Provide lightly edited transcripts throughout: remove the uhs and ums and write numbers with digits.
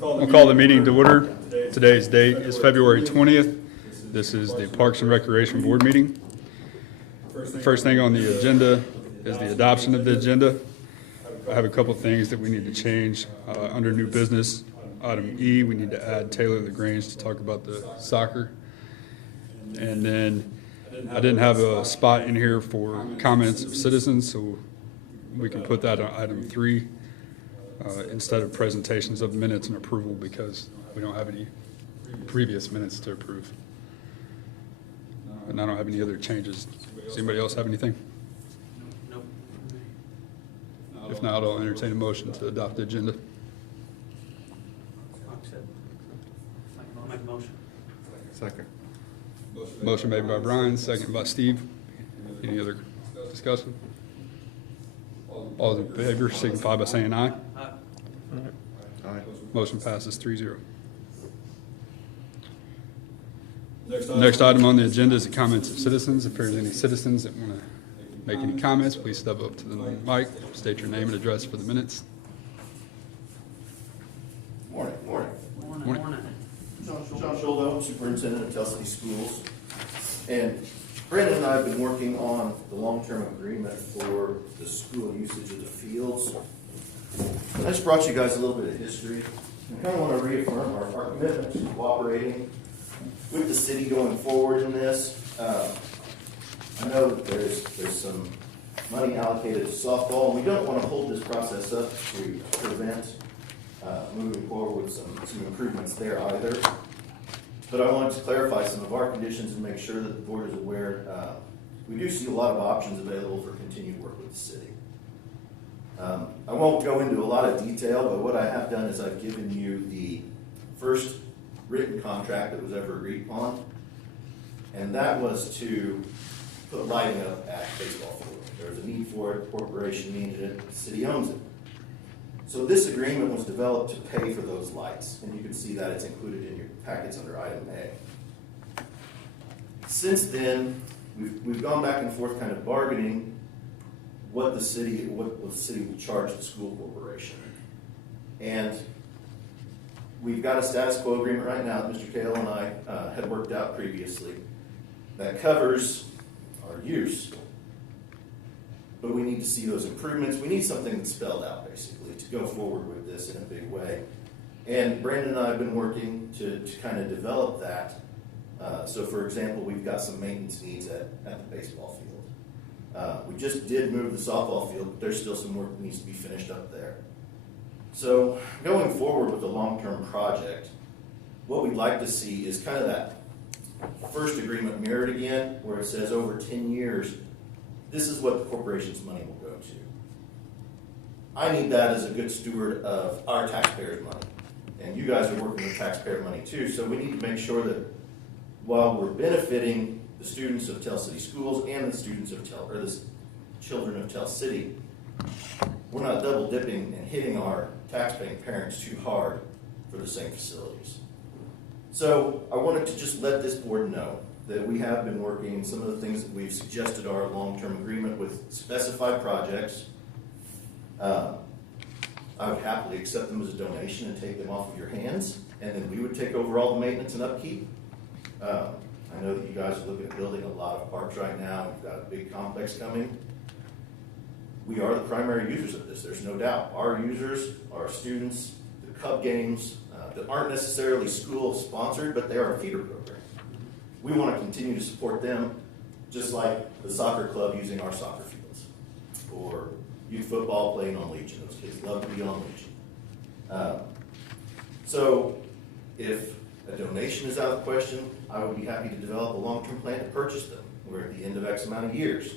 We'll call the meeting to order. Today's date is February 20th. This is the Parks and Recreation Board meeting. The first thing on the agenda is the adoption of the agenda. I have a couple things that we need to change. Under new business, item E, we need to add Taylor LaGrange to talk about the soccer. And then I didn't have a spot in here for comments of citizens, so we can put that on item 3 instead of presentations of minutes and approval, because we don't have any previous minutes to approve. And I don't have any other changes. Does anybody else have anything? Nope. If not, I'll entertain a motion to adopt the agenda. I'll make a motion. Second. Motion made by Brian, second by Steve. Any other discussion? All those in favor signify by saying aye. Aye. Aye. Motion passes 3-0. Next item on the agenda is the comments of citizens. If there's any citizens that want to make any comments, please step up to the mic, state your name and address for the minutes. Morning. Morning. John Schuldo, Superintendent of Tell City Schools. And Brandon and I have been working on the long-term agreement for the school usage of the fields. I just brought you guys a little bit of history. I kind of want to reaffirm our commitment to cooperating with the city going forward in this. I know that there's some money allocated to softball, and we don't want to hold this process up to prevent moving forward with some improvements there either. But I wanted to clarify some of our conditions and make sure that the board is aware. We do see a lot of options available for continued work with the city. I won't go into a lot of detail, but what I have done is I've given you the first written contract that was ever agreed upon, and that was to put lighting up at baseball field. There was a need for it, the corporation needed it, the city owns it. So this agreement was developed to pay for those lights, and you can see that it's included in your packets under item A. Since then, we've gone back and forth kind of bargaining what the city will charge the school corporation. And we've got a status quo agreement right now that Mr. Kale and I had worked out previously that covers our use. But we need to see those improvements. We need something that's spelled out, basically, to go forward with this in a big way. And Brandon and I have been working to kind of develop that. So, for example, we've got some maintenance needs at the baseball field. We just did move the softball field, but there's still some work that needs to be finished up there. So, going forward with the long-term project, what we'd like to see is kind of that first agreement mirrored again, where it says over 10 years, this is what the corporation's money will go to. I need that as a good steward of our taxpayers' money. And you guys are working with taxpayer money too, so we need to make sure that while we're benefiting the students of Tell City Schools and the students of the children of Tell City, we're not double dipping and hitting our taxpaying parents too hard for the same facilities. So I wanted to just let this board know that we have been working, some of the things that we've suggested are a long-term agreement with specified projects. I would happily accept them as a donation and take them off of your hands, and then we would take over all the maintenance and upkeep. I know that you guys are looking at building a lot of parks right now. We've got a big complex coming. We are the primary users of this, there's no doubt. Our users, our students, the Cub games that aren't necessarily school-sponsored, but they are a feeder program. We want to continue to support them, just like the soccer club using our soccer fields, or youth football playing on Legion. Those kids love to be on Legion. So if a donation is out of the question, I would be happy to develop a long-term plan to purchase them. We're at the end of X amount of years.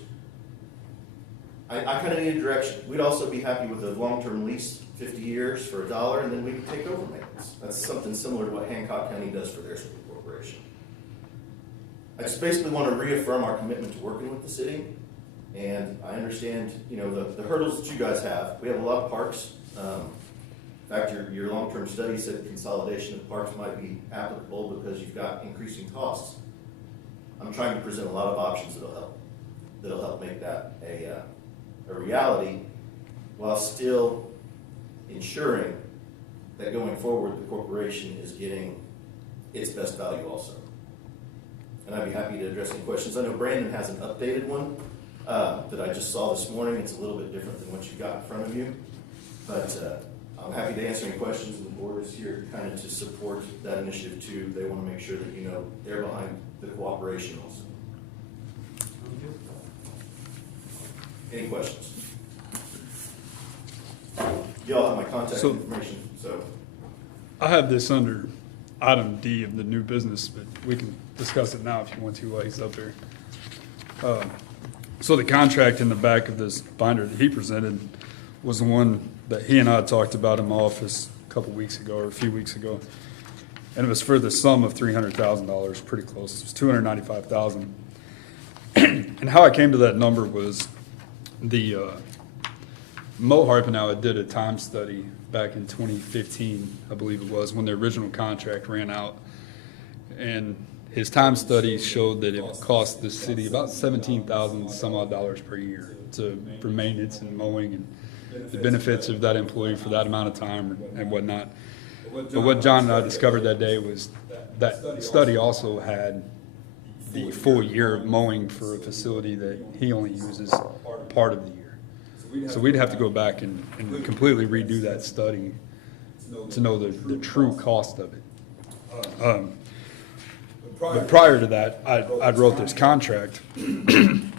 I kind of need a direction. We'd also be happy with a long-term lease, 50 years for $1, and then we can take over maintenance. That's something similar to what Hancock County does for their school corporation. I just basically want to reaffirm our commitment to working with the city, and I understand, the hurdles that you guys have. We have a lot of parks. In fact, your long-term study said consolidation of parks might be applicable because you've got increasing costs. I'm trying to present a lot of options that'll help make that a reality while still ensuring that going forward, the corporation is getting its best value also. And I'd be happy to address any questions. I know Brandon has an updated one that I just saw this morning. It's a little bit different than what you got in front of you. But I'm happy to answer any questions, and the board is here kind of to support that initiative too. They want to make sure that you know they're behind the cooperation also. Any questions? Y'all have my contact information, so. I have this under item D of the new business, but we can discuss it now if you want to while he's up here. So the contract in the back of this binder that he presented was the one that he and I talked about in my office a couple weeks ago or a few weeks ago. And it was for the sum of $300,000, pretty close. It was $295,000. And how I came to that number was the Mo Harpenau did a time study back in 2015, I believe it was, when the original contract ran out. And his time study showed that it would cost the city about $17,000 some odd dollars per year for maintenance and mowing and the benefits of that employee for that amount of time and whatnot. But what John and I discovered that day was that study also had the full year of mowing for a facility that he only uses part of the year. So we'd have to go back and completely redo that study to know the true cost of it. But prior to that, I wrote this contract, and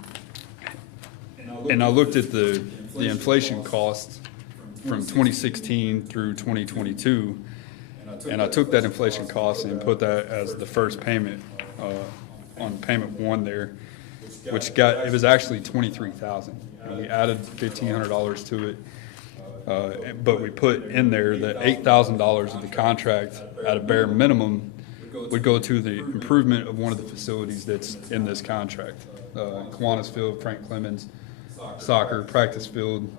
I looked at the inflation cost from 2016 through 2022, and I took that inflation cost and put that as the first payment on payment one there, which it was actually $23,000. And we added $1,500 to it, but we put in there that $8,000 of the contract at a bare minimum would go to the improvement of one of the facilities that's in this contract. Kiwanis Field, Frank Clemens, soccer, practice field.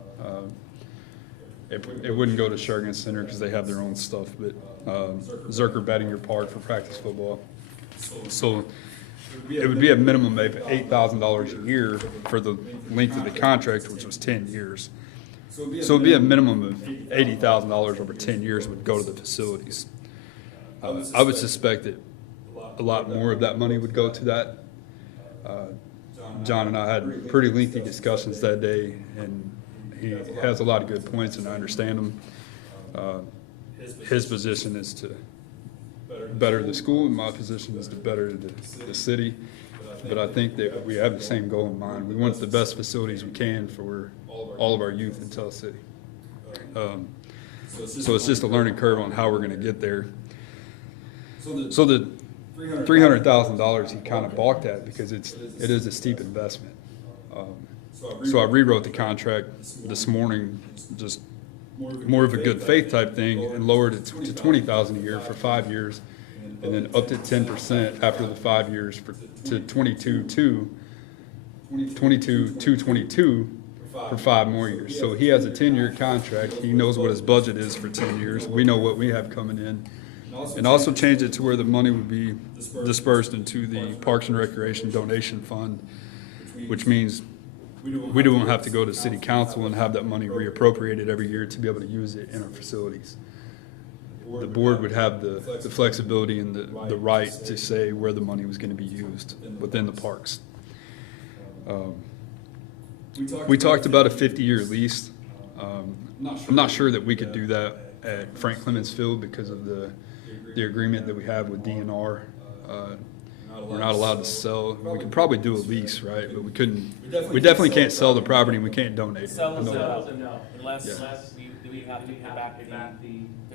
It wouldn't go to Shergan Center because they have their own stuff, but Zerker Bettinger Park for practice football. So it would be a minimum of $8,000 a year for the length of the contract, which was 10 years. So it would be a minimum of $80,000 over 10 years would go to the facilities. I would suspect that a lot more of that money would go to that. John and I had pretty lengthy discussions that day, and he has a lot of good points, and I understand them. His position is to better the school, and my position is to better the city. But I think that we have the same goal in mind. We want the best facilities we can for all of our youth in Tell City. So it's just a learning curve on how we're going to get there. So the $300,000 he kind of balked at because it is a steep investment. So I rewrote the contract this morning, just more of a good faith type thing, and lowered it to $20,000 a year for 5 years, and then upped it 10% after the 5 years to $22,222 for 5 more years. So he has a 10-year contract. He knows what his budget is for 10 years. We know what we have coming in. And also changed it to where the money would be dispersed into the Parks and Recreation Donation Fund, which means we don't have to go to city council and have that money reappropriated every year to be able to use it in our facilities. The board would have the flexibility and the right to say where the money was going to be used within the parks. We talked about a 50-year lease. I'm not sure that we could do that at Frank Clemens Field because of the agreement that we have with DNR. We're not allowed to sell. We could probably do a lease, right? But we couldn't. We definitely can't sell the property. And we can't donate it. Sell No. unless Yeah. we have to pay back the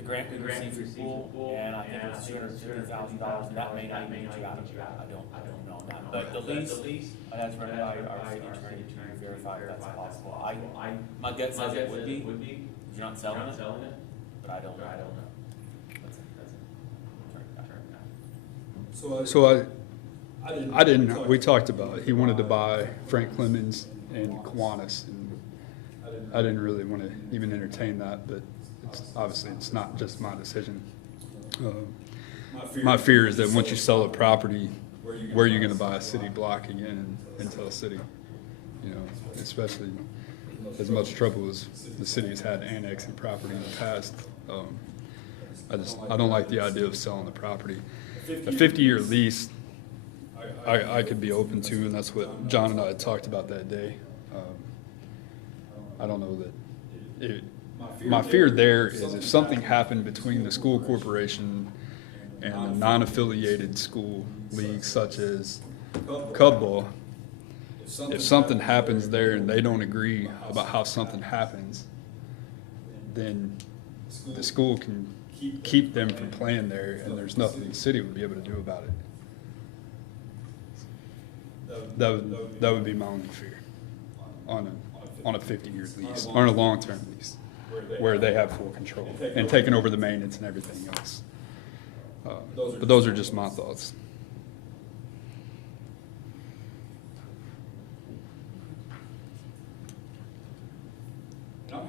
grant we received from school, and I think it was $250,000, and that may not even get you out of it. I don't know that. But the lease, I'd have to run it by our city attorney to verify if that's possible. My gut says it would be. You're not selling it, but I don't know. So I didn't. We talked about it. He wanted to buy Frank Clemens and Kiwanis, and I didn't really want to even entertain that. But obviously, it's not just my decision. My fear is that once you sell a property, where are you going to buy a city block again in Tell City? You know, especially as much trouble as the city has had annexing property in the past. I don't like the idea of selling the property. A 50-year lease, I could be open to, and that's what John and I had talked about that day. I don't know that my fear there is if something happened between the school corporation and a non-affiliated school league such as Cub Ball, if something happens there and they don't agree about how something happens, then the school can keep them from playing there, and there's nothing the city would be able to do about it. That would be my only fear on a 50-year lease, or on a long-term lease, where they have full control and taking over the maintenance and everything else. But those are just my thoughts.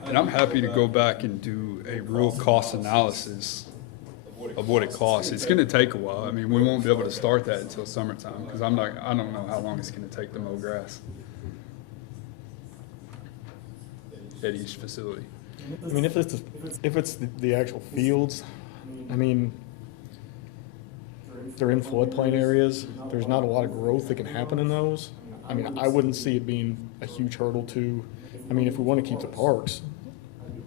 And I'm happy to go back and do a real cost analysis of what it costs. It's going to take a while. I mean, we won't be able to start that until summertime because I don't know how long it's going to take to mow grass at each facility. I mean, if it's the actual fields, I mean, they're in floodplain areas. There's not a lot of growth that can happen in those. I mean, I wouldn't see it being a huge hurdle to. I mean, if we want to keep the parks,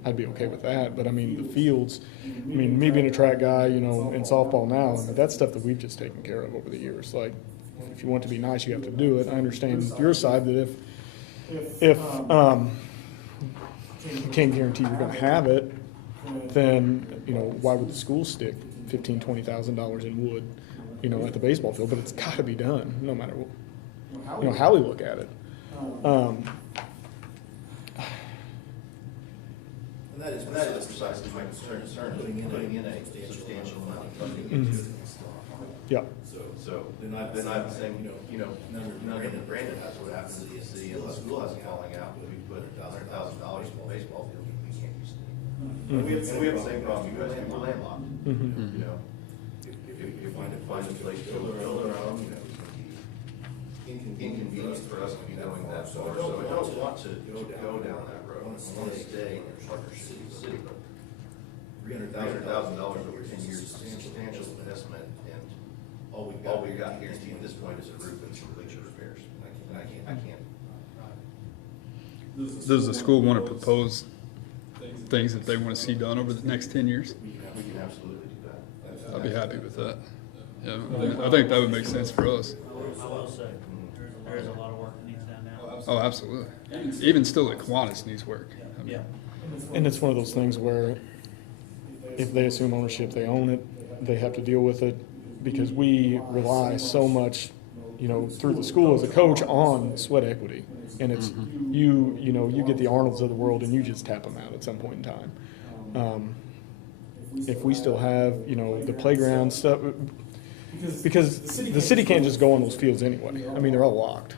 I'd be okay with that. But I mean, the fields. I mean, me being a track guy, you know, in softball now, I mean, that's stuff that we've just taken care of over the years. Like, if you want to be nice, you have to do it. I understand your side that if you can't guarantee you're going to have it, then, you know, why would the school stick $15,000, $20,000 in wood, you know, at the baseball field? But it's got to be done, no matter what, you know, how we look at it. And that is precisely my concern, putting in a substantial amount of funding into it. Yeah. So then I'm saying, you know, none of Brandon has what happens to the city and the school has falling out, but we put $100,000 in the baseball field, we can't use it. And we have the same problem, you guys, we're landlocked. You know, if you find a place to build our own, you know, inconvenience for us to be going that far. So I don't want to go down that road. I want to stay in Parker City. $300,000 over 10 years is a substantial investment, and all we've got guaranteed at this point is a roof and some bleacher repairs. And I can't. Does the school want to propose things that they want to see done over the next 10 years? We can absolutely do that. I'd be happy with that. Yeah, I think that would make sense for us. I will say, there is a lot of work that needs done now. Oh, absolutely. Even still at Kiwanis needs work. I mean, Yeah. And it's one of those things where if they assume ownership, they own it, they have to deal with it, because we rely so much, you know, through the school as a coach on sweat equity. And it's, you know, you get the Arnolds of the world and you just tap them out at some point in time. If we still have, you know, the playground stuff, because the city can't just go on those fields anyway. I mean, they're all locked.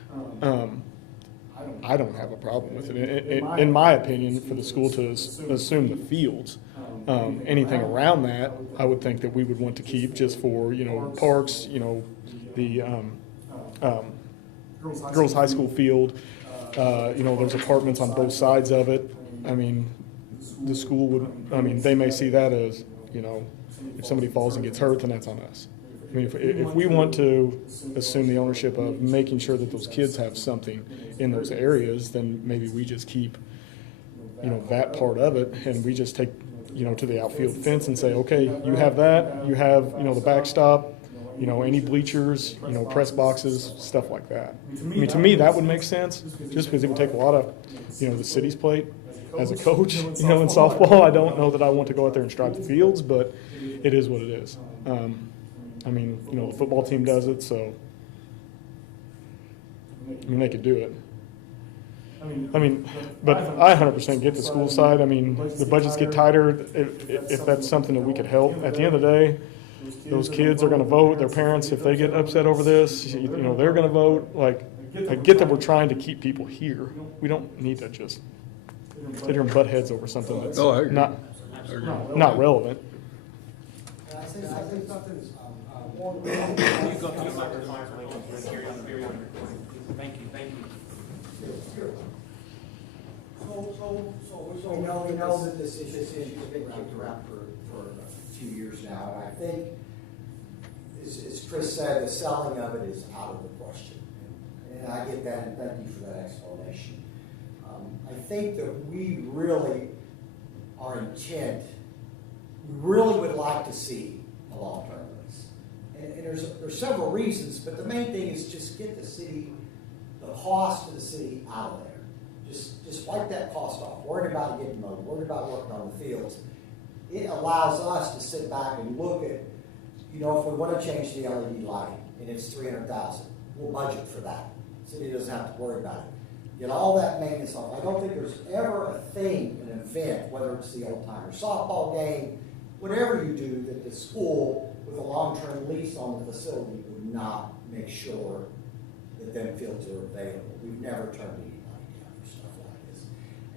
I don't have a problem with it. In my opinion, for the school to assume the fields, anything around that, I would think that we would want to keep just for, you know, parks, you know, the girls' high school field. You know, there's apartments on both sides of it. I mean, the school would, I mean, they may see that as, you know, if somebody falls and gets hurt, then that's on us. I mean, if we want to assume the ownership of making sure that those kids have something in those areas, then maybe we just keep, you know, that part of it, and we just take, you know, to the outfield fence and say, okay, you have that, you have, you know, the backstop, you know, any bleachers, you know, press boxes, stuff like that. I mean, to me, that would make sense, just because it would take a lot of, you know, the city's plate. As a coach, you know, in softball, I don't know that I want to go out there and stripe the fields, but it is what it is. I mean, you know, the football team does it, so I mean, they could do it. I mean, but I 100% get the school side. I mean, the budgets get tighter if that's something that we could help. At the end of the day, those kids are going to vote. Their parents, if they get upset over this, you know, they're going to vote. Like, I get that we're trying to keep people here. We don't need to just sit here and butt heads over something that's Oh, I agree. not relevant. You go to the microphone so they can hear you on the video recording. Thank you. So we know that this issue has been kicked around for a few years now, and I think, as Chris said, the selling of it is out of the question. And I get that, and thank you for that explanation. I think that we really, our intent, we really would like to see a long-term lease. And there's several reasons, but the main thing is just get the city, the cost of the city out of there. Just wipe that cost off. Worried about it getting mowed, worried about working on the fields. It allows us to sit back and look at, you know, if we want to change the LED lighting and it's $300,000, we'll budget for that. City doesn't have to worry about it. Get all that maintenance off. I don't think there's ever a thing, an event, whether it's the old timer softball game, whatever you do, that the school with a long-term lease on the facility would not make sure that them fields are available. We've never turned anybody down for stuff like this.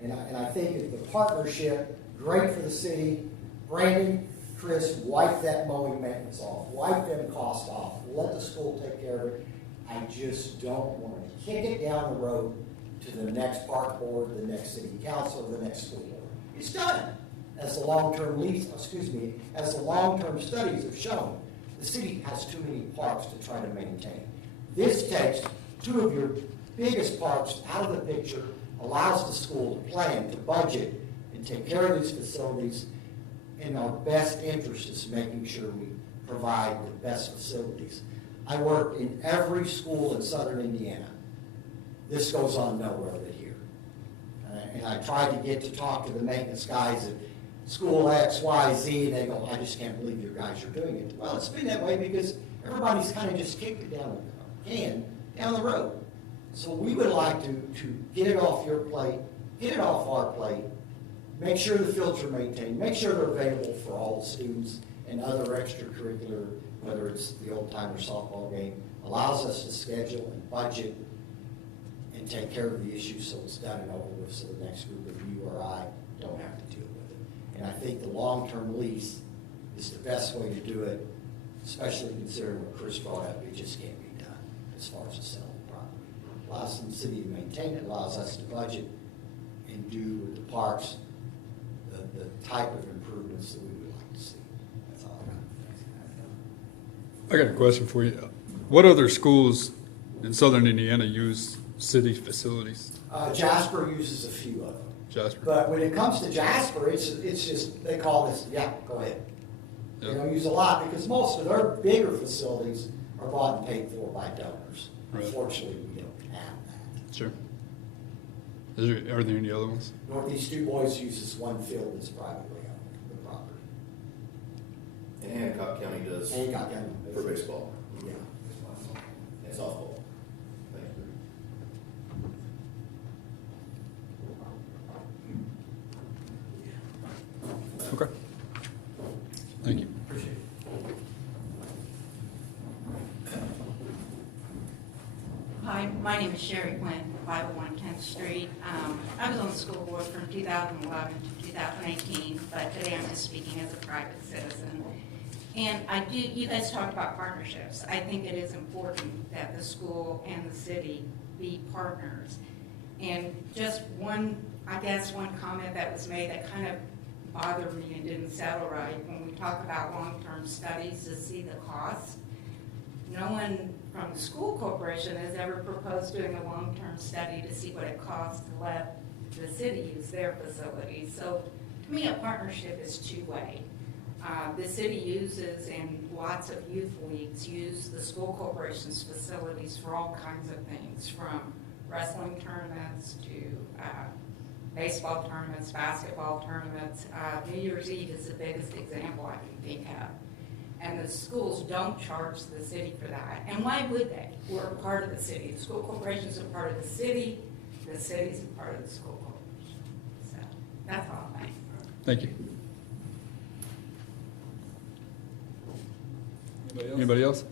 And I think the partnership, great for the city. Brandon, Chris, wipe that mowing maintenance off. Wipe them costs off. Let the school take care of it. I just don't want to kick it down the road to the next park board, the next city council, or the next school board. It's done. As the long-term as the long-term studies have shown, the city has too many parks to try to maintain. This takes two of your biggest parks out of the picture, allows the school to plan, to budget, and take care of these facilities. In our best interest is making sure we provide the best facilities. I work in every school in southern Indiana. This goes on nowhere but here. And I tried to get to talk to the maintenance guys at school X, Y, Z, and they go, I just can't believe you guys are doing it. Well, it's been that way because everybody's kind of just kicked it down the road. So we would like to get it off your plate, get it off our plate, make sure the fields are maintained, make sure they're available for all the students and other extracurricular, whether it's the old timer softball game, allows us to schedule and budget and take care of the issue so it's done and over with, so the next group of you or I don't have to deal with it. And I think the long-term lease is the best way to do it, especially considering what Chris brought up. It just can't be done as far as the selling property. Allows the city to maintain it, allows us to budget and do with the parks the type of improvements that we would like to see. That's all I got. I got a question for you. What other schools in southern Indiana use city facilities? Jasper uses a few of them. Jasper? But when it comes to Jasper, it's just, they call this, yeah, go ahead. They don't use a lot because most of their bigger facilities are bought and paid for by donors. Right. Unfortunately, we don't have that. Sure. Are there any other ones? Northeast Du Bois uses one field that's privately owned, the property. And Hancock County does Hancock County. for baseball Yeah. and softball. Thank you. Okay. Thank you. Appreciate it. Hi, my name is Sherry Quinn, 501 10th Street. I was on the school board from 2011 to 2018, but today I'm just speaking as a private citizen. And you guys talked about partnerships. I think it is important that the school and the city be partners. And just one comment that was made that kind of bothered me and didn't settle right when we talk about long-term studies to see the cost. No one from the school corporation has ever proposed doing a long-term study to see what it costs to let the city use their facilities. So to me, a partnership is two-way. The city uses, and lots of youth leagues use the school corporation's facilities for all kinds of things, from wrestling tournaments to baseball tournaments, basketball tournaments. New Year's Eve is the biggest example I can think of. And the schools don't charge the city for that. And why would they? We're a part of the city. The school corporations are part of the city's a part of the school corporation. So that's all. Thanks. Thank you. Anybody else?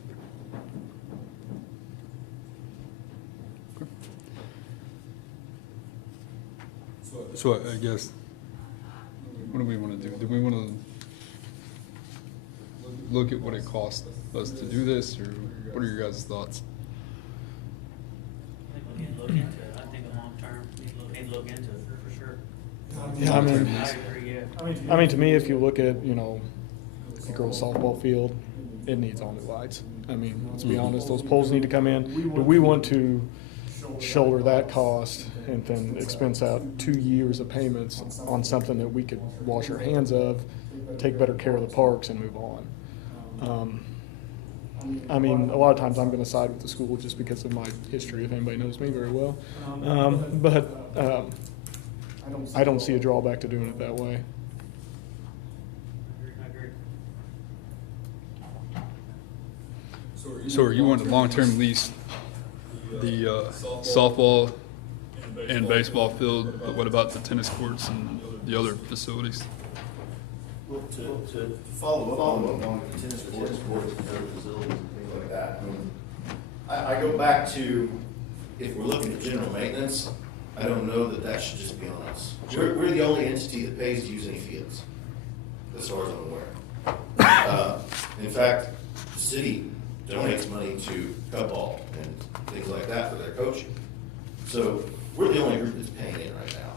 Okay. So I guess, what do we want to do? Do we want to look at what it costs us to do this, or what are your guys' thoughts? I think we need to look into it. I think long term, we need to look into it for sure. Yeah, I mean, I agree, yeah. I mean, to me, if you look at, you know, the girls softball field, it needs all new lights. I mean, let's be honest, those poles need to come in. Do we want to shoulder that cost and then expense out 2 years of payments on something that we could wash our hands of, take better care of the parks and move on? I mean, a lot of times I'm going to side with the school just because of my history, if anybody knows me very well. But I don't see a drawback to doing it that way. I agree. So are you wanting to long-term lease the softball and baseball field, but what about the tennis courts and the other facilities? Well, to follow up on the tennis courts, and other facilities and things like that, I mean, I go back to, if we're looking at general maintenance, I don't know that that should just be on us. We're the only entity that pays to use any fields, as far as I'm aware. In fact, the city donates money to Cub-Ball and things like that for their coaching. So we're the only group that's paying in right now.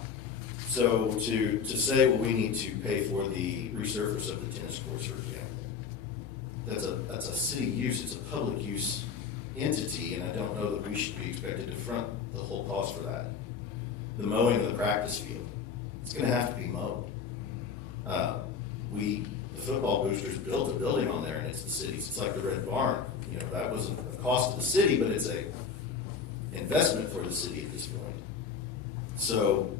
So to say, well, we need to pay for the resurface of the tennis courts, for example, that's a city use, it's a public use entity, and I don't know that we should be expected to front the whole cost for that. The mowing of the practice field, it's gonna have to be mowed. The football boosters built a building on there, and it's the city's. It's like the Red Barn. You know, that wasn't a cost of the city, but it's a investment for the city at this point. So,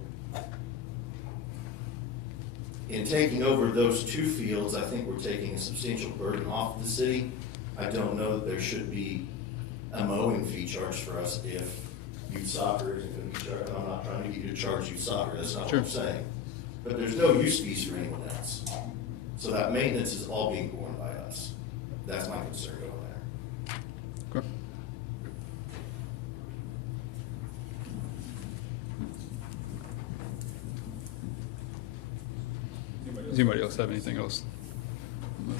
in taking over those two fields, I think we're taking a substantial burden off the city. I don't know that there should be a mowing fee charged for us if youth soccer isn't going to be charged. I'm not trying to get you to charge youth soccer, that's not what I'm saying. But there's no use fees for anyone else. So that maintenance is all being borne by us. That's my concern going there. Okay. Does anybody else have anything else?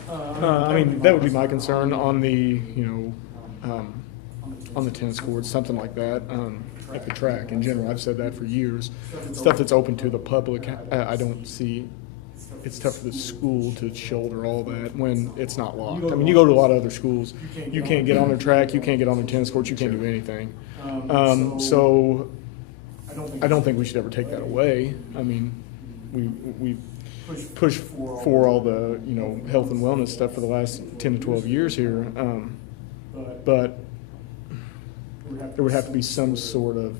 I mean, that would be my concern on the, you know, on the tennis courts, something like that. At the track in general, I've said that for years. Stuff that's open to the public, I don't see. It's tough for the school to shoulder all that when it's not locked. I mean, you go to a lot of other schools, you can't get on their track, you can't get on their tennis courts, you can't do anything. So I don't think we should ever take that away. I mean, we pushed for all the, you know, health and wellness stuff for the last 10 to 12 years here. But there would have to be some sort of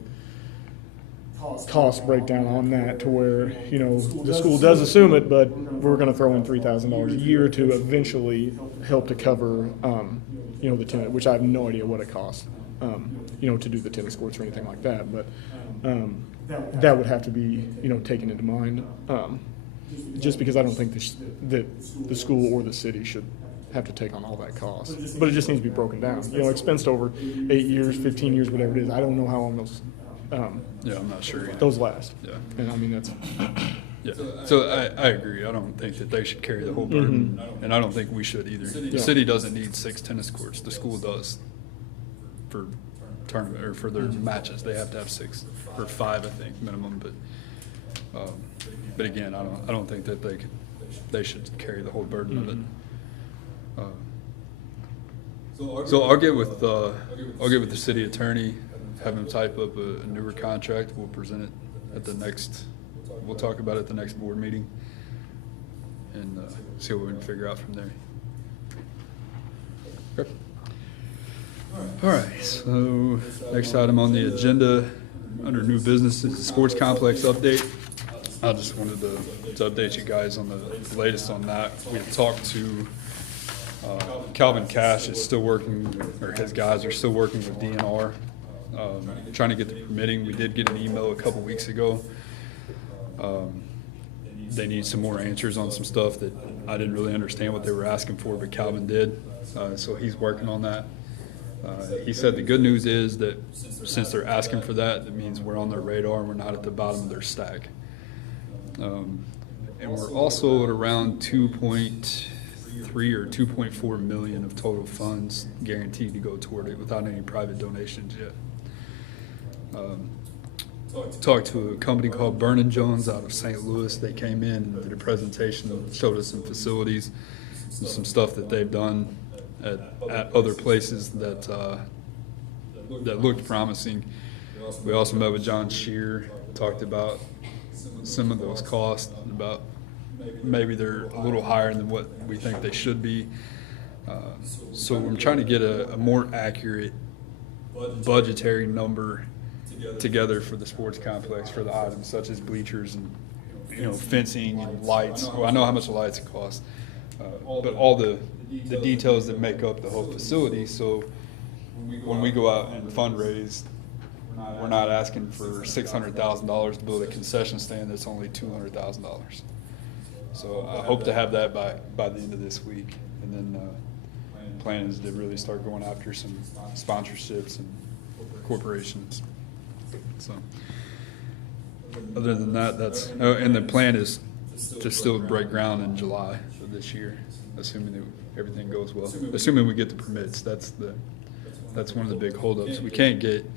cost breakdown on that to where, you know, the school does assume it, but we're going to throw in $3,000 a year to eventually help to cover, you know, the tennis, which I have no idea what it costs, you know, to do the tennis courts or anything like that. But that would have to be, you know, taken into mind, just because I don't think that the school or the city should have to take on all that cost. But it just needs to be broken down, you know, expensed over 8 years, 15 years, whatever it is. I don't know how long those Yeah, I'm not sure either. those last. Yeah. And I mean, that's, Yeah, so I agree. I don't think that they should carry the whole burden, and I don't think we should either. The city doesn't need 6 tennis courts. The school does for tournament, or for their matches. They have to have 6 or 5, I think, minimum, but again, I don't think that they should carry the whole burden of it. So I'll get with the city attorney, have him type up a newer contract. We'll present it at the next. We'll talk about it at the next board meeting, and see what we can figure out from there. Okay. All right. So next item on the agenda under new business is the sports complex update. I just wanted to update you guys on the latest on that. We had talked to Calvin Cash is still working, or his guys are still working with DNR, trying to get the permitting. We did get an email a couple weeks ago. They need some more answers on some stuff that I didn't really understand what they were asking for, but Calvin did. So he's working on that. He said the good news is that since they're asking for that, that means we're on their radar and we're not at the bottom of their stack. And we're also at around 2.3 or 2.4 million of total funds guaranteed to go toward it without any private donations yet. talked to a company called Burnin' Jones out of St. Louis. They came in and did a presentation, showed us some facilities and some stuff that they've done at other places that looked promising. We also met with John Shear, talked about some of those costs, about maybe they're a little higher than what we think they should be. So I'm trying to get a more accurate budgetary number together for the sports complex for the items such as bleachers and fencing and lights. Well, I know how much the lights cost, but all the details that make up the whole facility. So when we go out and fundraise, we're not asking for $600,000 to build a concession stand that's only $200,000. So I hope to have that by the end of this week, and then plan is to really start going after some sponsorships and corporations. So other than that, that's and the plan is to still break ground in July of this year, assuming that everything goes well. Assuming we get the permits, that's one of the big holdups. We can't get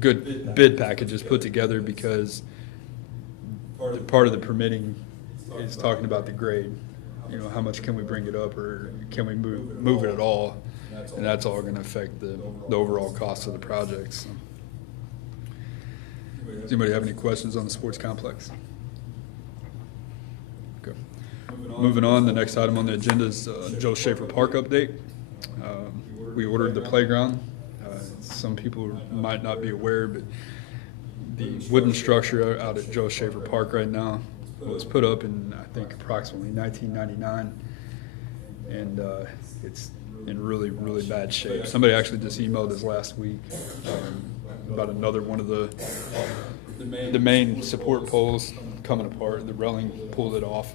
good bid packages put together because part of the permitting is talking about the grade. How much can we bring it up, or can we move it at all? And that's all going to affect the overall cost of the project. So. Does anybody have any questions on the sports complex? Okay. Moving on, the next item on the agenda is Joe Schaefer Park update. We ordered the playground. Some people might not be aware, but the wooden structure out at Joe Schaefer Park right now was put up in, I think, approximately 1999, and it's in really, really bad shape. Somebody actually just emailed us last week about another one of the main support poles coming apart. The railing pulled it off,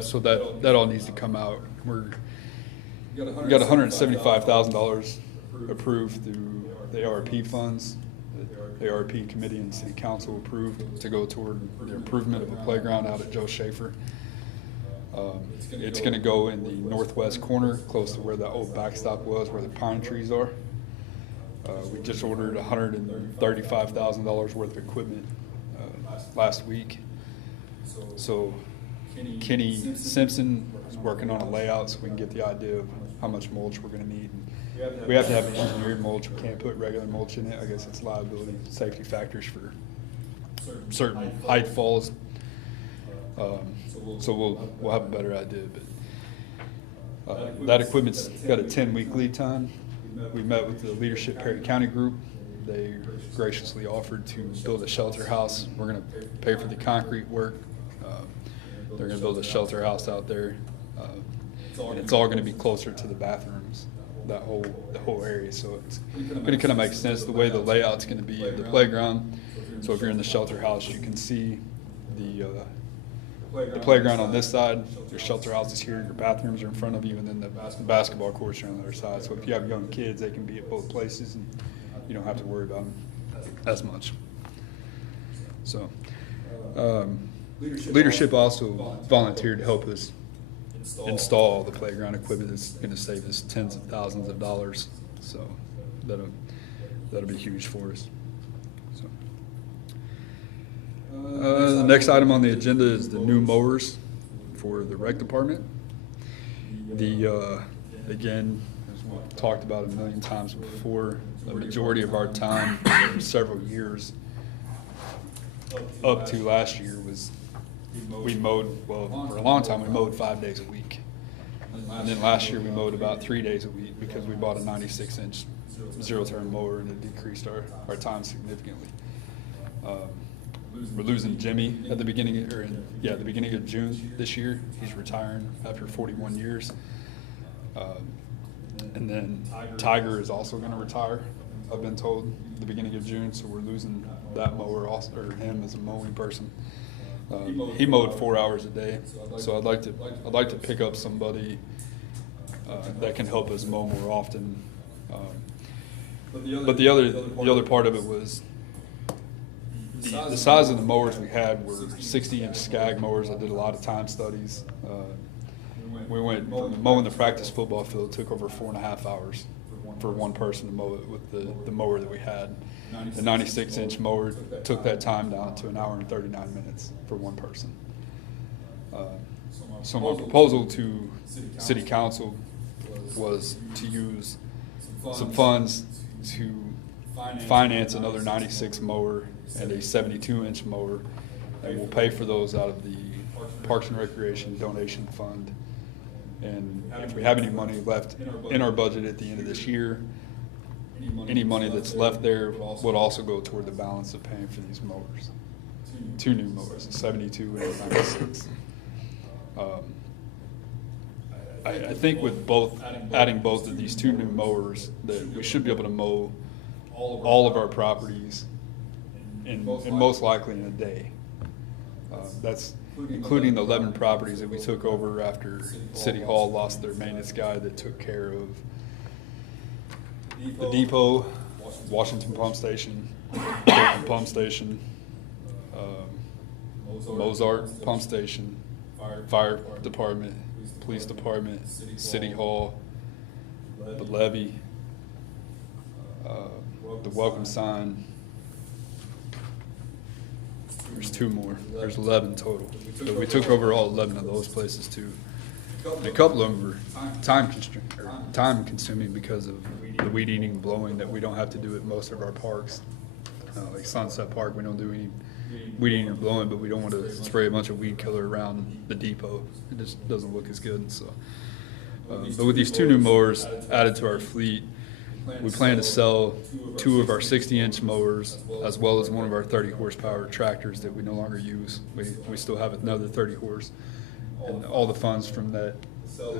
so that all needs to come out. We got $175,000 approved through the ARP funds. The ARP committee and city council approved to go toward the improvement of a playground out at Joe Schaefer. It's going to go in the northwest corner, close to where that old backstop was, where the pine trees are. We just ordered $135,000 worth of equipment last week. So Kenny Simpson is working on a layout so we can get the idea of how much mulch we're going to need. We have to have engineered mulch. We can't put regular mulch in it. I guess it's liability, safety factors for certain height falls. So we'll have a better idea. But that equipment's got a 10-week lead time. We met with the leadership Perry County group. They graciously offered to build a shelter house. We're going to pay for the concrete work. They're going to build a shelter house out there, and it's all going to be closer to the bathrooms. The whole area, so it's going to kind of make sense the way the layout's going to be of the playground. So if you're in the shelter house, you can see the playground on this side. Your shelter house is here, your bathrooms are in front of you, and then the basketball courts are on the other side. So if you have young kids, they can be at both places, and you don't have to worry about them as much. So leadership also volunteered to help us install the playground equipment. That's going to save us tens of thousands of dollars, so that'll be huge for us. So, the next item on the agenda is the new mowers for the rec department. Again, as we've talked about a million times before, the majority of our time for several years up to last year was we mowed, well, for a long time we mowed 5 days a week. And then last year we mowed about 3 days a week because we bought a 96-inch zero-turn mower, and it decreased our time significantly. We're losing Jimmy at the beginning of June this year. He's retiring after 41 years. And then Tiger is also going to retire, I've been told, at the beginning of June, so we're losing that mower also, or him as a mowing person. He mowed 4 hours a day, so I'd like to pick up somebody that can help us mow more often. But the other part of it was the size of the mowers we had were 60-inch Skag mowers. I did a lot of time studies. We went mowing the practice football field took over 4.5 hours for one person to mow it with the mower that we had. The 96-inch mower took that time down to 1 hour and 39 minutes for one person. So my proposal to City Council was to use some funds to finance another 96 mower and a 72-inch mower, and we'll pay for those out of the Parks and Recreation donation fund. And if we have any money left in our budget at the end of this year, any money that's left there would also go toward the balance of paying for these mowers. 2 new mowers, a 72 and a 96. I think with adding both of these 2 new mowers, that we should be able to mow all of our properties and most likely in a day. That's including the 11 properties that we took over after City Hall lost their maintenance guy that took care of the depot, Washington Pump Station, Portland Pump Station, Mozart Pump Station, Fire Department, Police Department, City Hall, the levee, the welcome sign. There's 2 more. There's 11 total. But we took over all 11 of those places too. And a couple of them were time consuming because of the weed eating blowing that we don't have to do at most of our parks. Like Sunset Park, we don't do any weed eating or blowing, but we don't want to spray a bunch of weed killer around the depot. It just doesn't look as good. So, but with these 2 new mowers added to our fleet, we plan to sell 2 of our 60-inch mowers, as well as one of our 30-horsepower tractors that we no longer use. We still have another 30 horse, and all the funds from the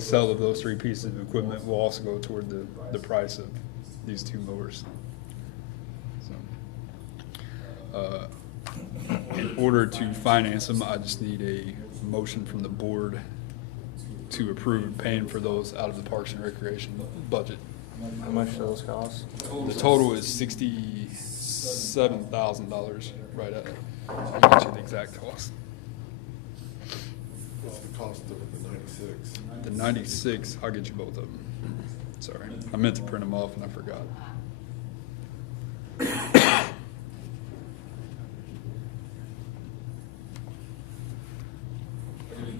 sale of those 3 pieces of equipment will also go toward the price of these 2 mowers. So, in order to finance them, I just need a motion from the board to approve paying for those out of the Parks and Recreation budget. How much do those cost? The total is $67,000 right at it. So I'll get you the exact cost. What's the cost of the 96? The 96, I'll get you both of them. Sorry, I meant to print them off and I forgot.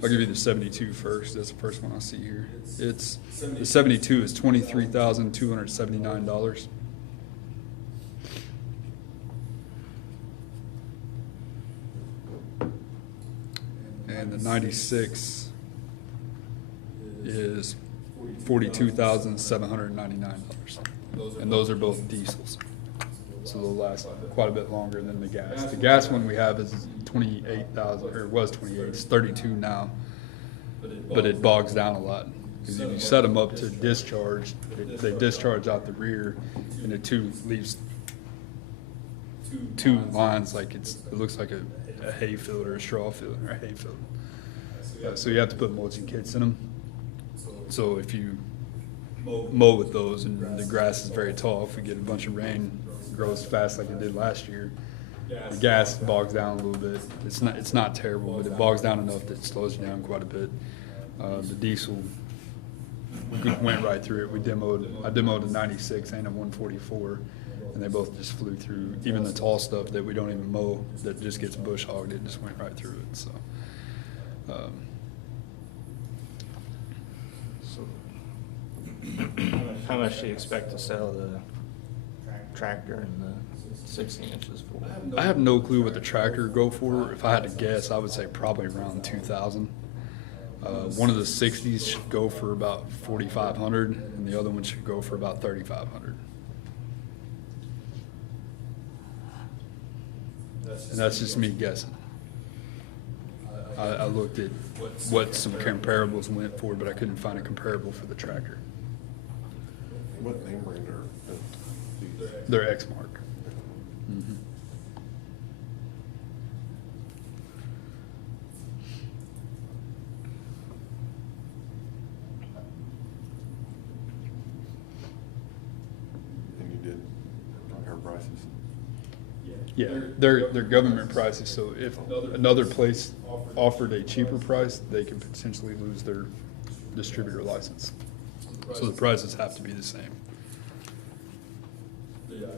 I'll give you the 72 first. That's the first one I see here. It's the 72 is $23,279. And the 96 is $42,799. And those are both diesels. So they'll last quite a bit longer than the gas. The gas one we have is 28,000, or was 28, it's 32 now. But it bogs down a lot. Because if you set them up to discharge, they discharge out the rear, and the tube leaves 2 lines like it looks like a hay field or a straw field or a hay field. So you have to put mulching kits in them. So if you mow with those and the grass is very tall, if we get a bunch of rain, it grows fast like it did last year. The gas bogs down a little bit. It's not terrible, but it bogs down enough that it slows you down quite a bit. The diesel, we went right through it. I demoed a 96 and a 144, and they both just flew through. Even the tall stuff that we don't even mow, that just gets bush hogged, it just went right through it. So. How much do you expect to sell the tractor and the 60 inches for? I have no clue what the tractor would go for. If I had to guess, I would say probably around 2,000. One of the 60s should go for about 4,500, and the other one should go for about 3,500. And that's just me guessing. I looked at what some comparables went for, but I couldn't find a comparable for the tractor. What name brand are these? They're Exmark. Mm-hmm. And you did compare prices? Yeah, they're government prices, so if another place offered a cheaper price, they could potentially lose their distributor license. So the prices have to be the same.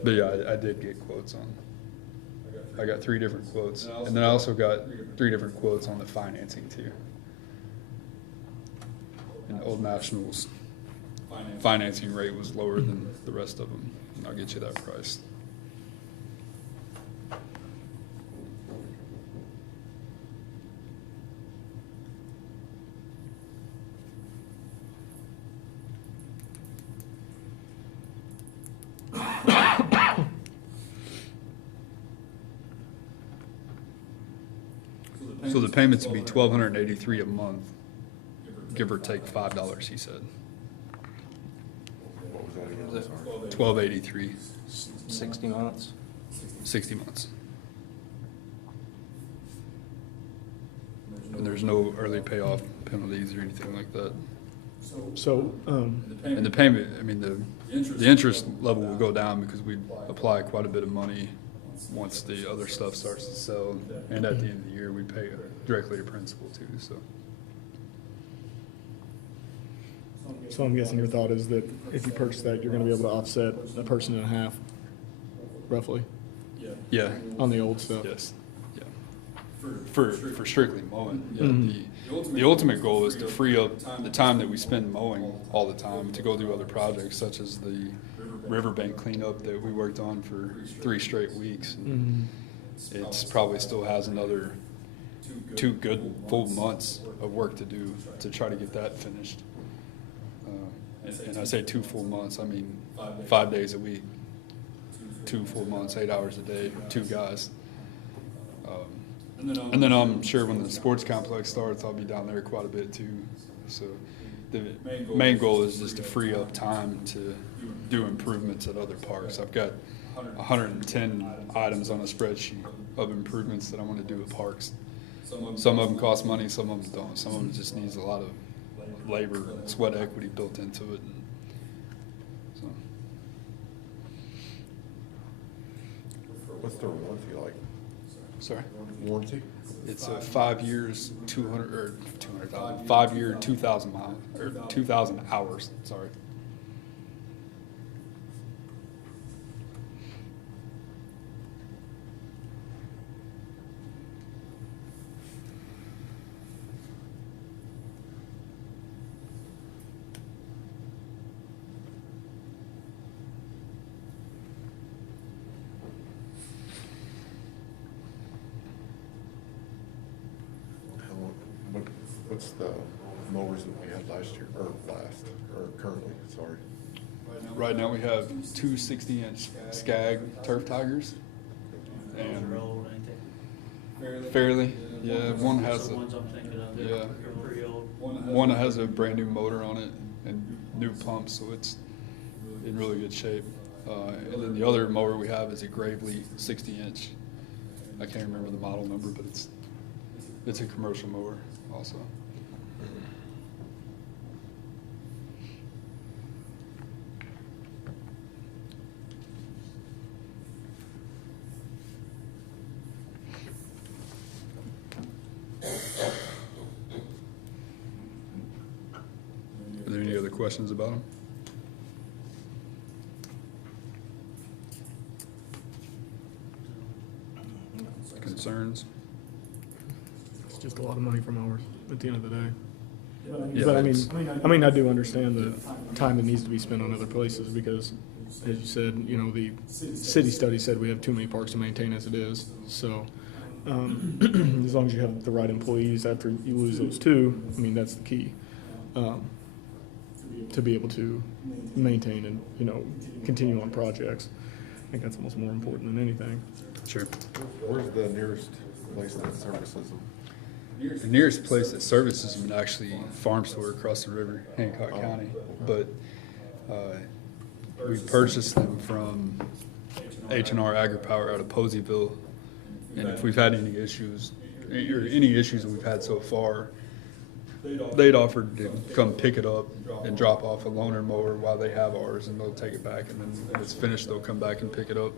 But yeah, I did get quotes on, I got 3 different quotes. And then I also got 3 different quotes on the financing too. And Old National's financing rate was lower than the rest of them. And I'll get you that price. So the payments would be $1,283 a month, give or take $5, he said. What was that again? I'm sorry. $1,283, 60 months. 60 months. And there's no early payoff penalties or anything like that. So, And the payment, I mean, the interest level will go down because we apply quite a bit of money once the other stuff starts to sell. And at the end of the year, we pay directly to principal too, so. so I'm guessing your thought is that if you purchase that, you're gonna be able to offset a person and a half, roughly, Yeah, on the old stuff. yes, yeah. For strictly mowing, yeah. Mhm. The ultimate goal is to free up the time that we spend mowing all the time to go do other projects such as the riverbank cleanup that we worked on for 3 straight weeks. And it's probably still has another 2 good full months of work to do to try to get that finished. And I say 2 full months, I mean 5 days a week, 2 full months, 8 hours a day, 2 guys. And then I'm sure when the sports complex starts, I'll be down there quite a bit too. So the main goal is just to free up time to do improvements at other parks. I've got 110 items on a spreadsheet of improvements that I want to do at parks. Some of them cost money, some of them don't. Some of them just needs a lot of labor, sweat equity built into it. And so. What's their warranty like? Sorry? Warranty? It's 5 years, 5 year, 2,000 miles, or 2,000 hours, sorry. What's the mowers that we had last year, or currently, sorry? Right now we have 2 60-inch Skag Turf Tigers. Those And are old, ain't they? fairly, yeah, one has The a, ones I'm thinking of, yeah. they're pretty old. one has a brand new motor on it and new pumps, so it's in really good shape. And then the other mower we have is a Gravely 60-inch. I can't remember the model number, but it's a commercial mower also. Are there any other questions about them? Concerns? It's just a lot of money from ours at the end of the day. Yeah, But it's- I do understand the time that needs to be spent on other places because, as you said, you know, the city study said we have too many parks to maintain as it is. So, as long as you have the right employees after you lose those 2, I mean, that's the key. To be able to maintain and, you know, continue on projects. I think that's almost more important than anything. Sure. Where's the nearest place that services them? The nearest place that services them is actually Farm Store across the river, Hancock County. But we purchased them from H&R AgriPower out of Poseyville. And if we've had any issues, or any issues that we've had so far, they'd offered to come pick it up and drop off a loaner mower while they have ours, and they'll take it back. And then when it's finished, they'll come back and pick it up.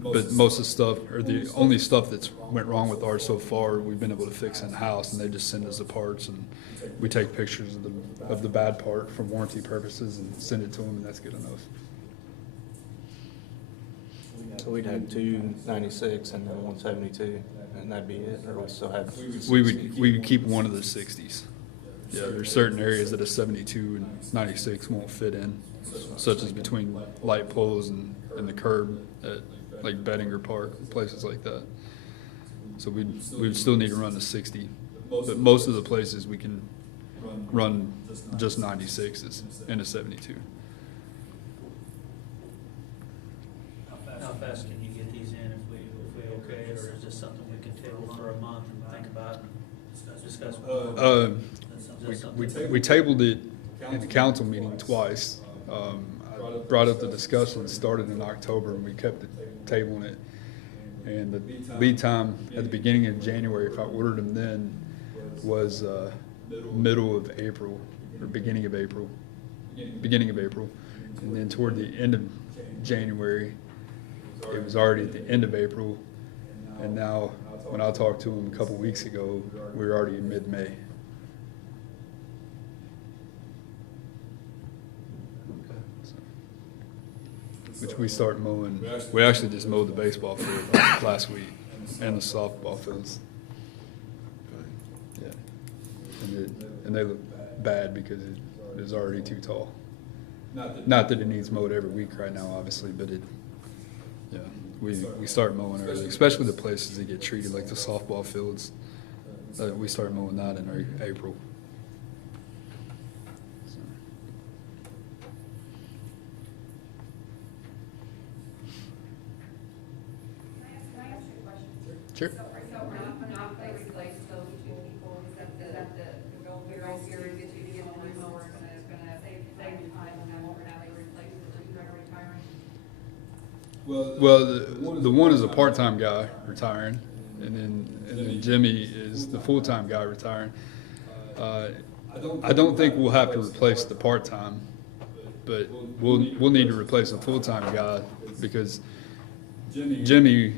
But most of the stuff, or the only stuff that's went wrong with ours so far, we've been able to fix in-house, and they just send us the parts, and we take pictures of the bad part for warranty purposes and send it to them, and that's good enough. So we'd have 296 and then 172, and that'd be it, or we still have? We would keep one of the 60s. Yeah, there's certain areas that a 72 and 96 won't fit in, such as between light poles and the curb at like Bettinger Park, places like that. So we would still need to run the 60, but most of the places we can run just 96s and a 72. How fast can you get these in if we okay it, or is this something we can table for a month and think about and discuss? We tabled it in the council meeting twice. I brought up the discussion, started in October, and we kept tabling it. And the lead time at the beginning of January, if I ordered them then, was middle of April, or beginning of April. And then toward the end of January, it was already at the end of April. And now, when I talked to him a couple weeks ago, we were already in mid-May. Which we start mowing. We actually just mowed the baseball field last week and the softball fields. Yeah. And they look bad because it is already too tall. Not that it needs mowed every week right now, obviously, but we start mowing early, especially the places that get treated like the softball fields. We start mowing that in April. Can I ask you a question? Sure. So not they replace those two people, is that the goal here is get you to get a new mower, it's gonna save you time and then won't have to replace the two that are retiring? Well, the one is a part-time guy retiring, and then Jimmy is the full-time guy retiring. I don't think we'll have to replace the part-time, but we'll need to replace the full-time guy because Jimmy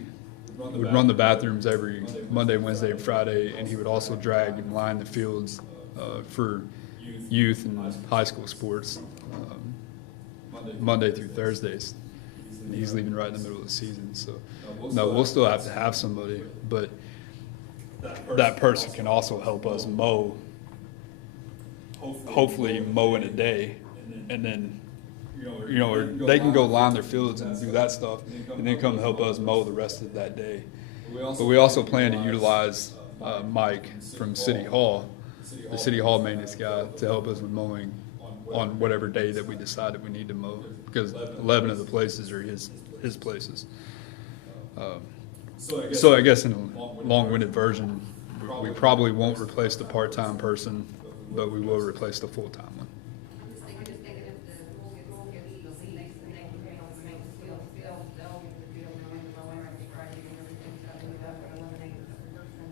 would run the bathrooms every Monday, Wednesday, and Friday, and he would also drag and line the fields for youth and high school sports Monday through Thursdays. And he's leaving right in the middle of the season, so no, we'll still have to have somebody, but that person can also help us mow. Hopefully, mow in a day, and then or they can go line their fields and do that stuff, and then come help us mow the rest of that day. But we also plan to utilize Mike from City Hall, the City Hall maintenance guy, to help us with mowing on whatever day that we decide that we need to mow, because 11 of the places are his places. So I guess in a long-winded version, we probably won't replace the part-time person, but we will replace the full-time one. I'm just thinking if we'll get the next and they can make the field, they'll get the field and when the mowing and Friday and everything, so I think that would eliminate the person.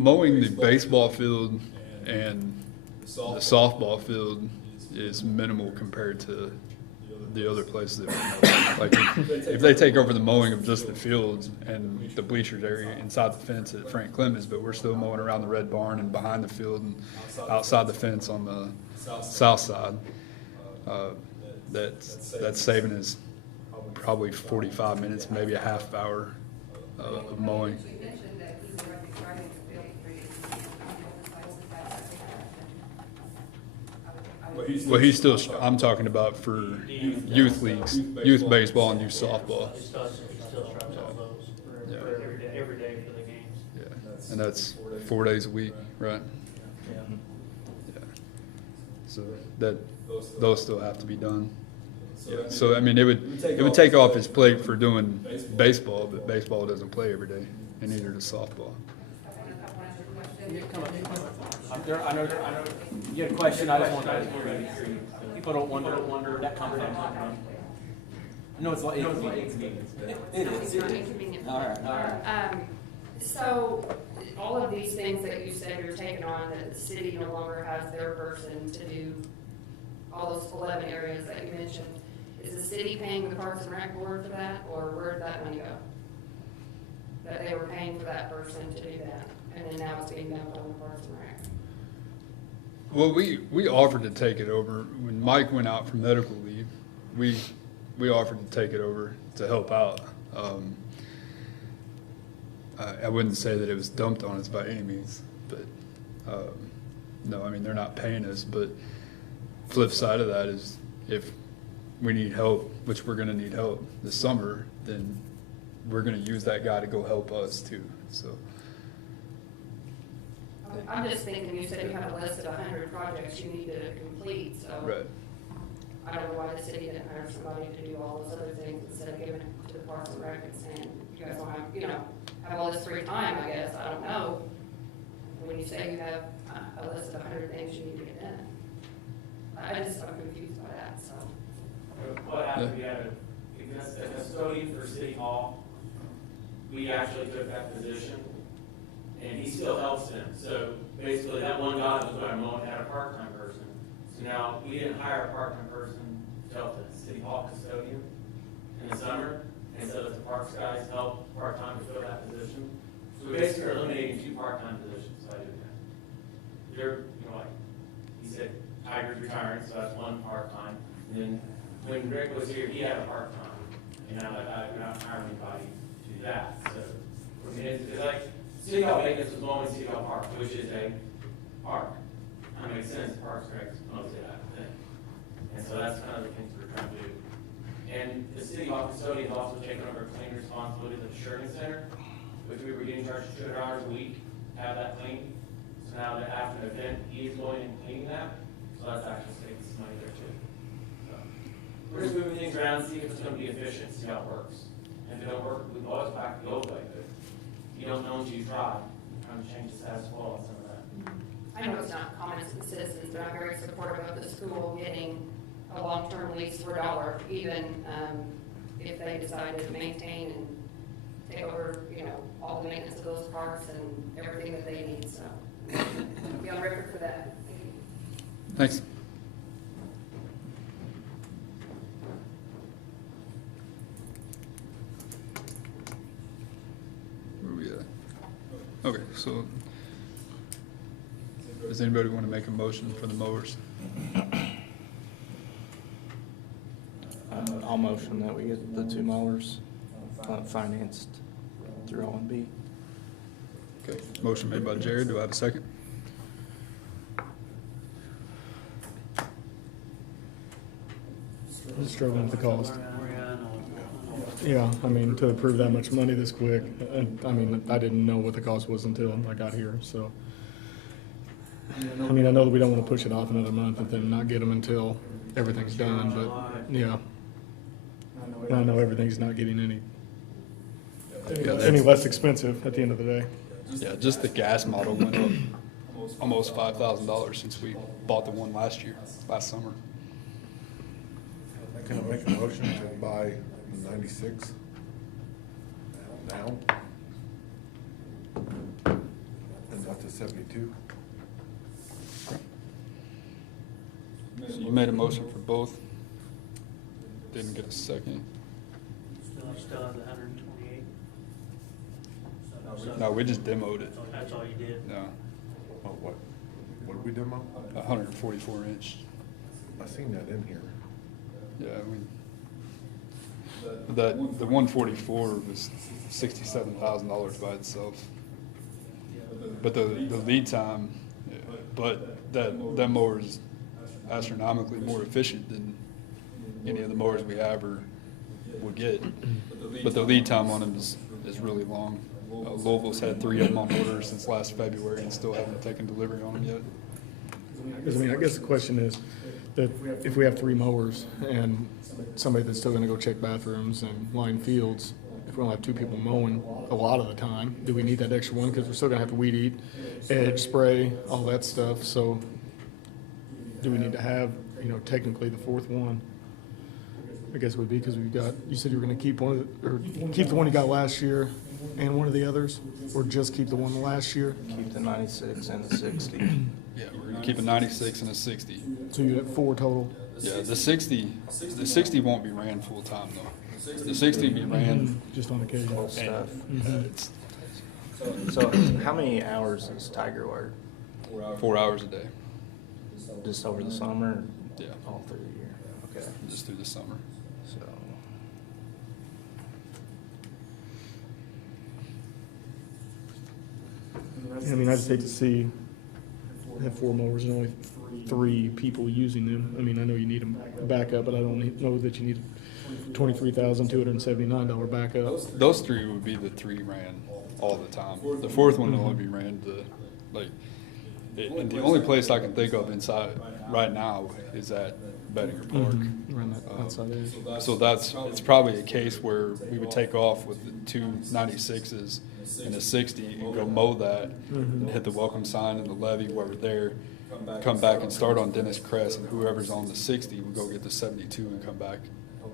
Mowing the baseball field and the softball field is minimal compared to the other places that we mow. Like if they take over the mowing of just the fields and the bleachers area inside the fence at Frank Clemens, but we're still mowing around the red barn and behind the field and outside the fence on the south side. That's saving us probably 45 minutes, maybe a half hour of mowing. You mentioned that he was already starting the field Well, he's still, I'm talking about for youth leagues, youth baseball and youth softball. He still starts all those for every day for the games. Yeah, and that's 4 days a week, right? Yeah. Yeah. So those still have to be done. Yeah, so I mean, it would take off his plate for doing baseball, but baseball doesn't play every day, and neither does softball. I know, you had a question, I just want to hear you. People don't wonder where that comes from. No, it's like, it is. Inconvenient. All right. So, all of these things that you said you're taking on, that the city no longer has their person to do all those 11 areas that you mentioned, is the city paying the Parks and Rec board for that, or where did that money go? That they were paying for that person to do that, and then now it's being done by the Parks and Rec? Well, we offered to take it over when Mike went out for medical leave. We we offered to take it over to help out. I wouldn't say that it was dumped on us by any means, but, no, I mean, they're not paying us, but flip side of that is if we need help, which we're gonna need help this summer, then we're gonna use that guy to go help us too, so. I'm just thinking, you said you have a list of 100 projects you need to complete, so. Right. I don't know why the city didn't hire somebody to do all those other things instead of giving it to the Parks and Rec and saying, you guys don't have, have all this free time, I guess, I don't know. When you say you have a list of 100 things you need to get done. I'm confused by that, so. What happened, we had a custodian for City Hall. We actually took that position, and he still helps them. So basically, that one guy that was going to mow had a part-time person. So now, we didn't hire a part-time person to help the City Hall custodian in the summer, and so the Parks guys help part-time to fill that position. So we basically are eliminating 2 part-time positions by doing that. They're, like, he said, Tiger's retiring, so that's 1 part-time. And then when Rick was here, he had a part-time. We're not hiring anybody to do that. So, I mean, it's like, City Hall Vegas was mowing City Hall Park, which is a park. That makes sense, Parks Rec mows it, I think. And so that's kind of the things we're trying to do. And the City Hall custodian has also taken over cleaning responsibilities of the Sherman Center, which we were getting charged $200 a week to have that clean. So now that after an event, he is going and cleaning that. So that's actually saving some money there too. So we're just moving things around, see if it's going to be efficient, see how it works. And if it don't work, we can always back the old way. But you don't know until you try. We're trying to change the status quo on some of that. I know it's not common to the citizens, but I'm very supportive of the school getting a long-term lease for $1, even if they decided to maintain and take over, all the maintenance of those parks and everything that they need, so. Be on record for that. Thanks. Where are we at? Okay, so does anybody want to make a motion for the mowers? I'll motion that we get the 2 mowers financed through OMB. Okay, motion made by Jared. Do I have a second? I'm struggling with the cost. Yeah, I mean, to approve that much money this quick, I mean, I didn't know what the cost was until I got here, so. I mean, I know that we don't want to push it off another month and then not get them until everything's done, but, yeah. And I know everything's not getting any less expensive at the end of the day. Yeah, just the gas model went up almost $5,000 since we bought the one last summer. Can I make a motion to buy 96 now? And not the 72? So you made a motion for both? Didn't get a second? Still have the 128? No, we just demoed it. That's all you did? No, Oh, what did we demo? 144 inch. I seen that in here. Yeah, the 144 was $67,000 by itself. But the lead time, but that mower is astronomically more efficient than any of the mowers we have or would get. But the lead time on them is really long. Louisville's had 3 of them on order since last February and still haven't taken delivery on them yet. Because, I mean, I guess the question is that if we have 3 mowers and somebody that's still gonna go check bathrooms and line fields, if we only have 2 people mowing a lot of the time, do we need that extra one? Because we're still gonna have to weed eat, edge, spray, all that stuff, so do we need to have, technically the 4th one? I guess it would be because you said you were gonna keep keep the one you got last year and one of the others, or just keep the one last year? Keep the 96 and the 60. Yeah, we're gonna keep a 96 and a 60. So you have 4 total? Yeah, the 60 won't be ran full time though. The 60 be ran. Just on occasion. Old stuff. It's So how many hours does Tiger work? 4 hours a day. Just over the summer? Or Yeah, all through the year? Okay. just through the summer. So I mean, I just hate to see, have 4 mowers and only 3 people using them. I mean, I know you need a backup, but I don't know that you need a $23,279 backup. Those 3 would be the 3 ran all the time. The 4th one will only be ran and the only place I can think of inside right now is at Bettinger Park. Around that outside edge. So it's probably a case where we would take off with the 2 96s and a 60 and go mow that and hit the welcome sign and the levee while we're there, come back and start on Dennis Crest, and whoever's on the 60 would go get the 72 and come back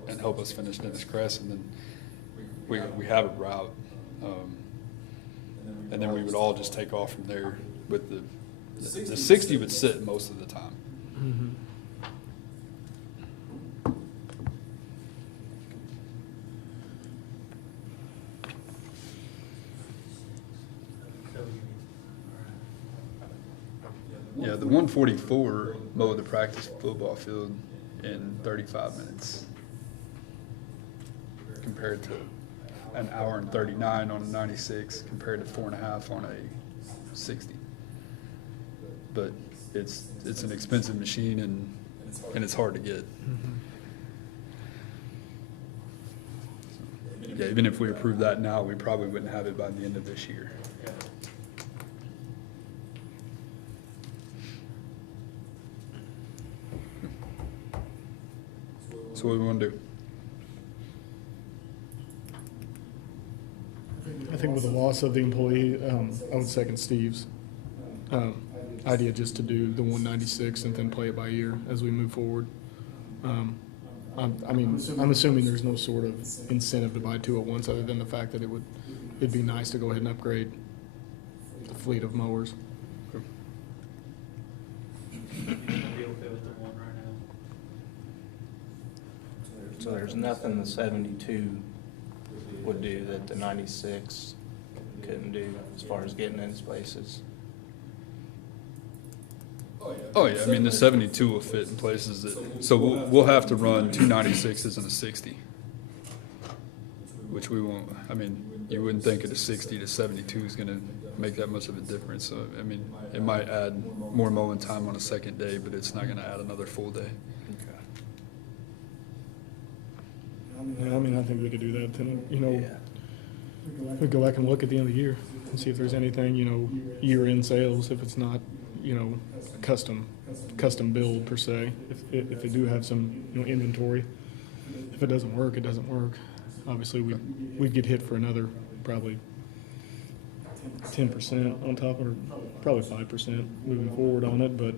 and help us finish Dennis Crest, and then we have a route. And then we would all just take off from there with the 60 would sit most of the time. Yeah, the 144 mowed the practice football field in 35 minutes compared to an hour and 39 on a 96 compared to 4.5 on a 60. But it's an expensive machine and it's hard to get. Yeah, even if we approve that now, we probably wouldn't have it by the end of this year. So what do we want to do? I think with the loss of the employee, I would second Steve's idea just to do the 196 and then play it by ear as we move forward. I'm assuming there's no sort of incentive to buy 2 at once other than the fact that it'd be nice to go ahead and upgrade the fleet of mowers. I'd be okay with the 1 right now. So there's nothing the 72 would do that the 96 couldn't do as far as getting into places. Oh yeah, I mean the 72 will fit in places that. So we'll have to run 2 96s and a 60, which we won't. I mean, you wouldn't think that a 60 to 72 is going to make that much of a difference. So I mean, it might add more mowing time on a second day, but it's not going to add another full day. Yeah, I mean, I think we could do that. Then, we go back and look at the end of the year and see if there's anything, year-end sales, if it's not, a custom build per se. If they do have some, inventory. If it doesn't work, it doesn't work. Obviously, we'd get hit for another probably 10% on top, or probably 5% moving forward on it, but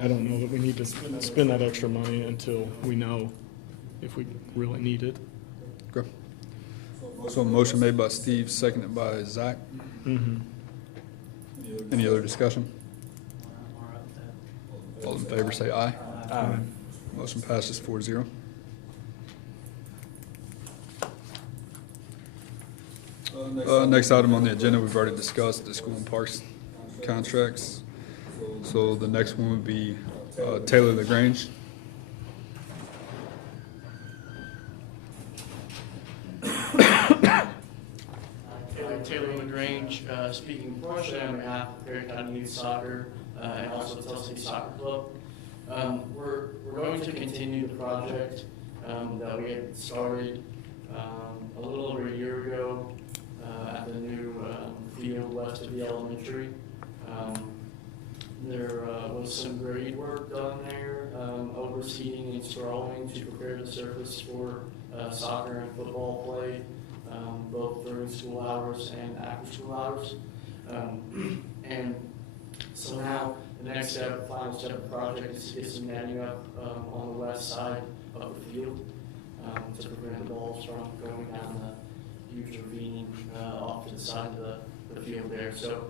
I don't know that we need to spend that extra money until we know if we really need it. Okay. So a motion made by Steve, seconded by Zach. Any other discussion? I'm all right with that. All in favor say aye. Aye. Motion passes 4-0. Next item on the agenda, we've already discussed the school and parks contracts. So the next one would be Taylor LaGrange. Taylor LaGrange, speaking partially on behalf of Perry County Youth Soccer and also the Tell City Soccer Club. We're going to continue the project that we had started a little over a year ago at the new field west of the elementary. There was some grade work done there, overseeding and scrolling to prepare the surface for soccer and football play, both during school hours and after school hours. And so now the next step, final step of the project is to get some netting up on the west side of the field to prevent the balls from going down the huge ravine off to the side of the field there. So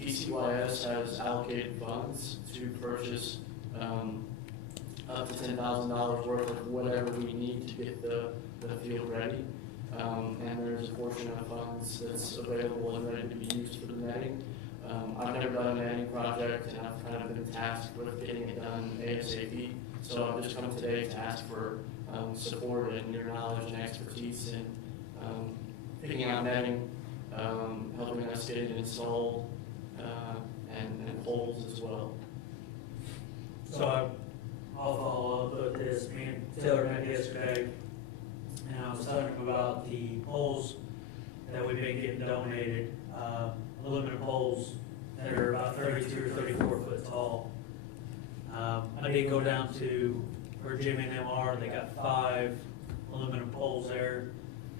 DCYS has allocated funds to purchase up to $10,000 worth of whatever we need to get the field ready. And there's a portion of funds that's available and ready to be used for the netting. I've never done a netting project, and I've kind of been tasked with getting it done ASAP. So I've just come today to ask for support and your knowledge and expertise in picking out netting helping us get it installed, and poles as well. So I'll follow up with this. Me and Taylor met yesterday, and I was telling him about the poles that we've been getting donated, aluminum poles that are about 32 or 34 foot tall. I did go down to where Jimmy and them are. They got 5 aluminum poles there.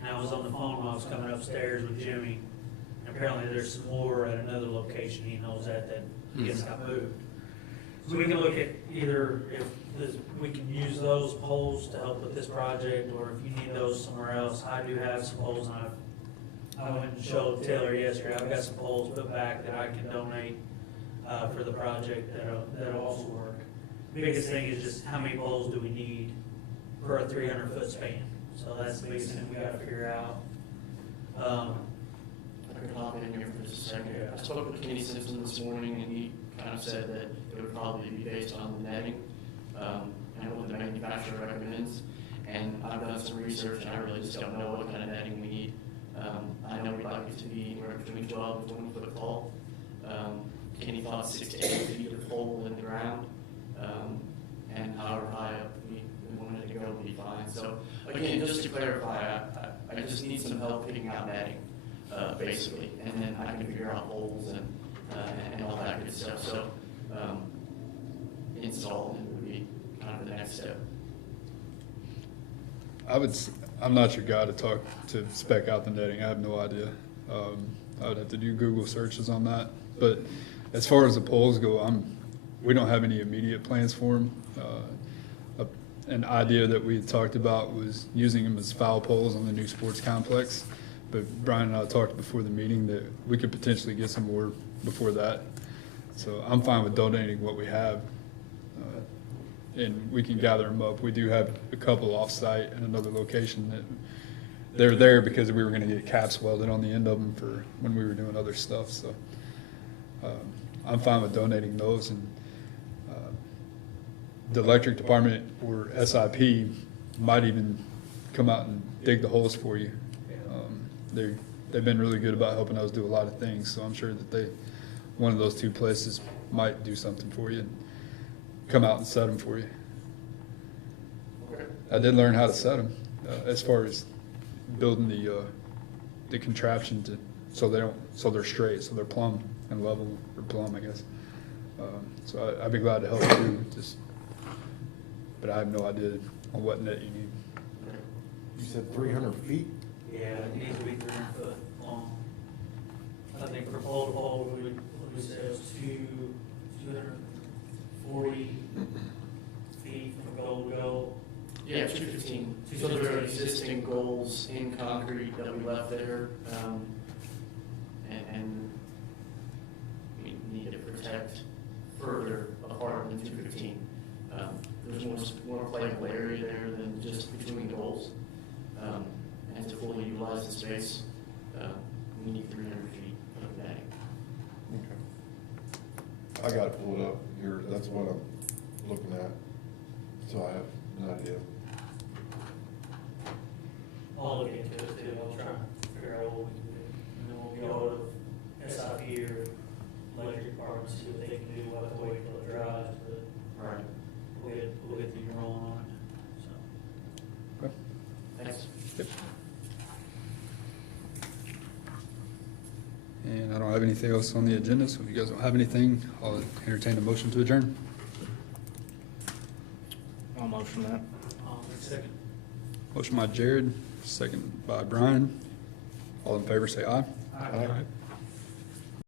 And I was on the phone when I was coming upstairs with Jimmy. And apparently there's some more at another location. He knows that just got moved. So we can look at either if we can use those poles to help with this project, or if you need those somewhere else. I do have some poles, and I went and showed Taylor yesterday. I've got some poles put back that I can donate for the project that'll also work. The biggest thing is just how many poles do we need for a 300-foot span? So that's the biggest thing we gotta figure out. I could hop in here for just a second. I spoke with Kenny Simpson this morning, and he kind of said that it would probably be based on the netting, and what the manufacturer recommends. And I've done some research, and I really just don't know what kind of netting we need. I know we'd like it to be anywhere between 12 and 20 foot tall. Kenny thought 6 to 8 feet of pole in the ground, and however high up we wanted to go would be fine. So again, just to clarify, I just need some help picking out netting, basically, and then I can figure out holes and all that good stuff. So installing would be kind of the next step. I'm not your guy to spec out the netting. I have no idea. I would have to do Google searches on that. But as far as the poles go, we don't have any immediate plans for them. An idea that we had talked about was using them as foul poles on the new sports complex. But Brian and I talked before the meeting that we could potentially get some more before that. So I'm fine with donating what we have. And we can gather them up. We do have a couple off-site in another location that they're there because we were going to get caps welded on the end of them for when we were doing other stuff. So I'm fine with donating those. And the electric department or SIP might even come out and dig the holes for you. They've been really good about helping us do a lot of things. So I'm sure that one of those two places might do something for you. Come out and set them for you. I did learn how to set them as far as building the contraption so they're straight, so they're plumb and level, or plumb, I guess. So I'd be glad to help you. But I have no idea on what net you need. You said 300 feet? Yeah, it needs to be 300 foot long. I think for pole to pole, we said it was 240 feet from goal to goal. Yeah, 215. So there are existing goals in concrete that we left there, and we need to protect further apart than 215. There's more playable area there than just between goals. And to fully utilize the space, we need 300 feet of netting. Okay. I got it pulled up here. That's what I'm looking at. So I have an idea. I'll look into it too. I'll try and figure out what we can do. And then we'll go out of SIP or electric department, see what they can do, we'll have to wait till it dries, but Right. we'll get the rolling on it, so. Okay. Thanks. Yep. And I don't have anything else on the agenda, so if you guys don't have anything, I'll entertain a motion to adjourn. I'll motion that. Second. Motion by Jared, second by Brian. All in favor, say aye. Aye. Aye.